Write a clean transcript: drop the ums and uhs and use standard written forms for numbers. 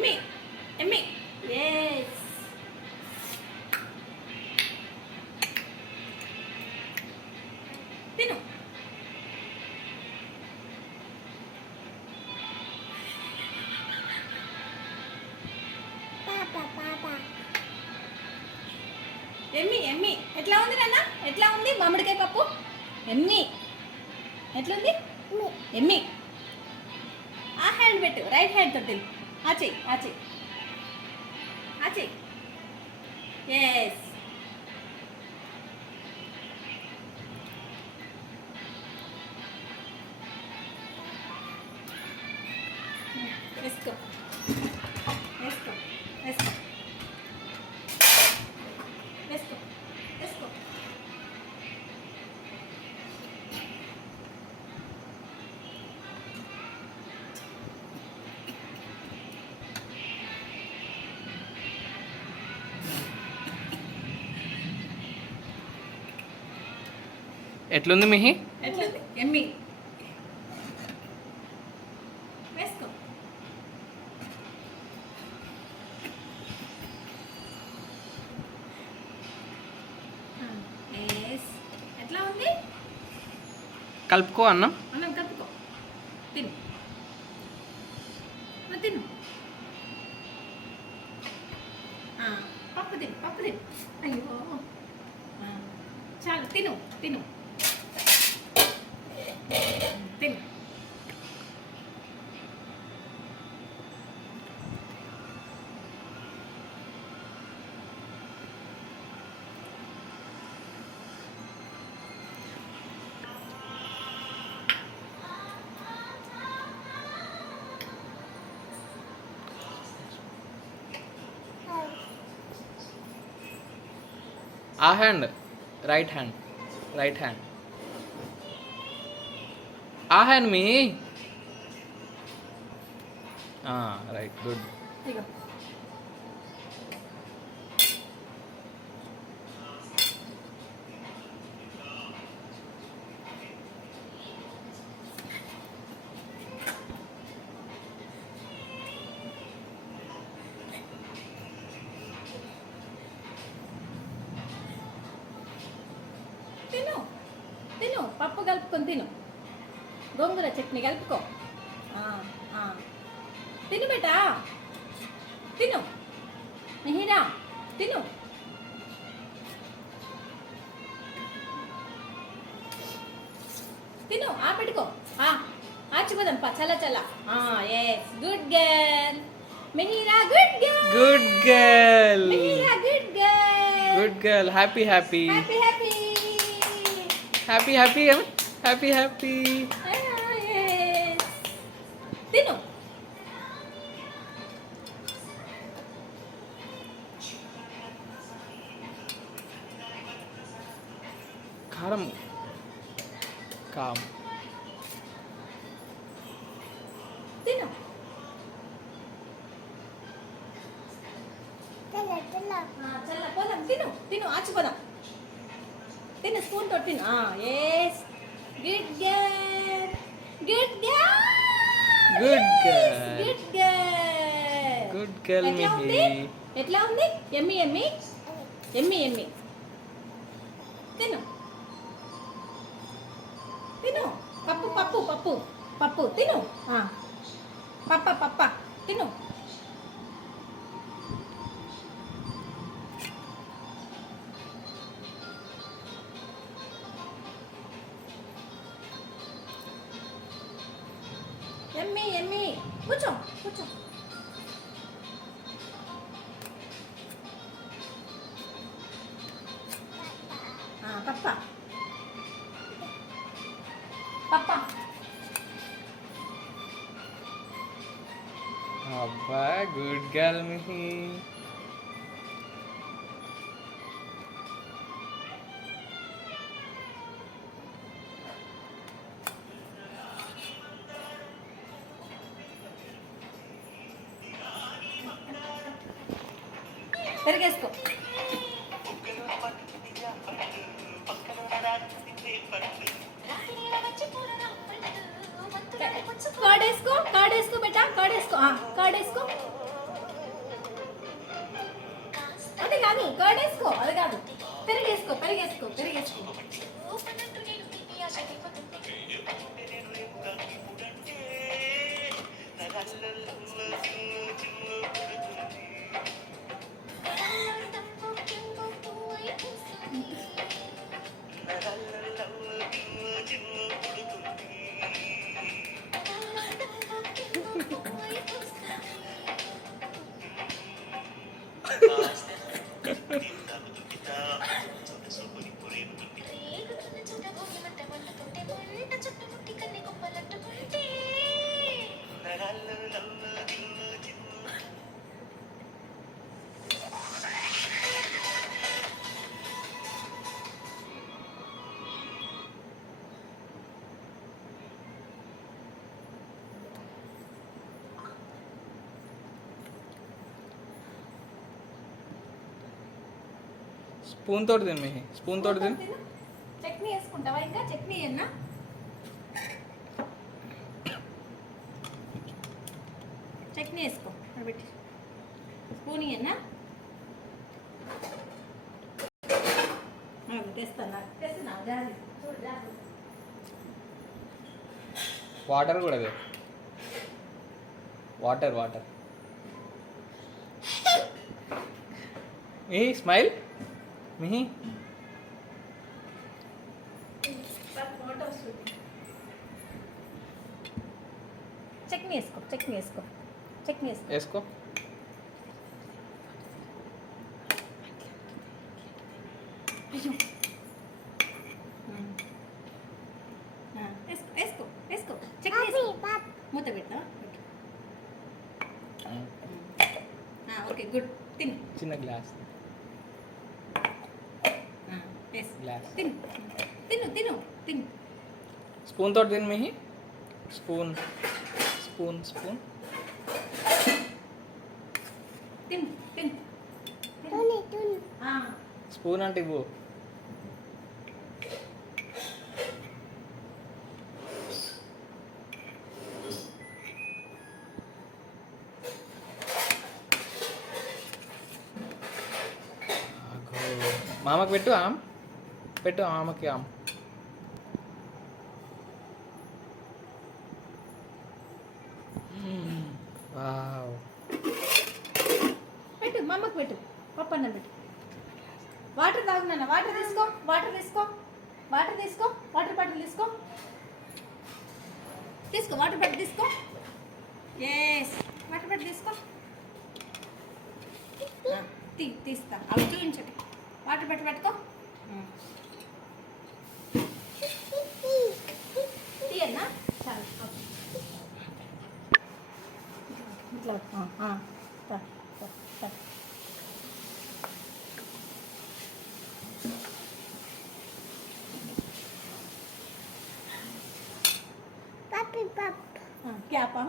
ఎమ్మి ఎమ్మి ఎస్ తిను ఎమ్మి ఎమ్మి ఎట్లా ఉంది నాన్న ఎట్లా ఉంది మామిడికాయ పప్పు ఎమ్మి ఎట్లుంది ఎమ్మి ఆ హ్యాండ్ పెట్టు రైట్ హ్యాండ్ తోటి ఆ చెయ్యి ఆ చెయ్యి ఆ చెయ్యి ఎస్ వేసుకో వేసుకో వేసుకో వేసుకో వేసుకో ఎట్లుంది మిహి? ఎట్లుంది ఎమ్మి వేసుకో ఎస్ ఎట్లా ఉంది కలుపుకో అన్నం. అన్నం కలుపుకో తిను తిను పప్పు తిను పప్పు తిను అయ్యో చాలు తిను తిను తిను ఆ హ్యాండ్ రైట్ హ్యాండ్ ఆ హ్యాండ్ మీ రైట్ గుడ్. ఇగో తిను తిను పప్పు కలుపుకొని తిను గోంగూర చట్నీ కలుపుకో తిను బేటా తిను మిహిరా తిను తిను పెట్టుకో ఆచిపోదాం చల్ల చల్ల yes good girl Mihira good girl good girl Mihira good girl good girl happy happy happy happy happy happy happy happy. తిను కారం కామ్ తిను చల్ల పోదాం తిను తిను ఆచిపోదాం తిను స్పూన్ తోటి తిను yes good girl good girl good girl good girl good girl మిహి. ఎట్లా ఉంది ఎమ్మి ఎమ్మి ఎమ్మి ఎమ్మి తిను తిను పప్పు పప్పు పప్పు పప్పు తిను పప్ప పప్ప తిను ఎమ్మి ఎమ్మి కూర్చో కూర్చో పప్ప పప్ప అబ్బా గుడ్ గర్ల్ మిహి. పెరిగేసుకో కార్డ్ వేసుకో బేటా కార్డ్ వేసుకో స్పూన్ తోటి తిను మిహి, స్పూన్ తోటి తిను. చట్నీ వేసుకుంటావా? ఇంకా చట్నీ అన్నా చట్నీ వేసుకో అక్కడ పెట్టి. స్పూన్ అన్నా తెస్తున్నా జాగ్రత్త చూడు జాగ్రత్త. వాటర్ కూడా అదే, వాటర్ వాటర్. మిహి స్మైల్, మిహి చట్నీ వేసుకో చట్నీ వేసుకో చట్నీ వేసుకో. వేసుకో. అయ్యో. వేసుకో వేసుకో వేసుకో చట్నీ వేసుకో. మూత పెట్టా. Okay good. తిను చిన్న గ్లాస్ గ్లాస్. తిను తిను తిను తిను. స్పూన్ తోటి తిను మిహి. Spoon spoon spoon. తిను తిను స్పూన్ అంటే ఇవ్వు. మామకి పెట్టు, ఆమ్ పెట్టు, ఆమెకి ఆమ్. వావ్. పెట్టు మా అమ్మకి పెట్టు. పప్పు అన్నం పెట్టు. వాటర్ తాగునా? వాటర్ తీసుకో వాటర్ తీసుకో వాటర్ తీసుకో. వాటర్ బాటిల్ తీసుకో తీసుకో. వాటర్ బాటిల్ తీసుకో. ఎస్ వాటర్ బాటిల్ తీసుకో. తీస్తా. అవి చూపించండి. వాటర్ బాటిల్ పెట్టుకో. తీయన్నా చాలు. ఇట్లా క్యాపా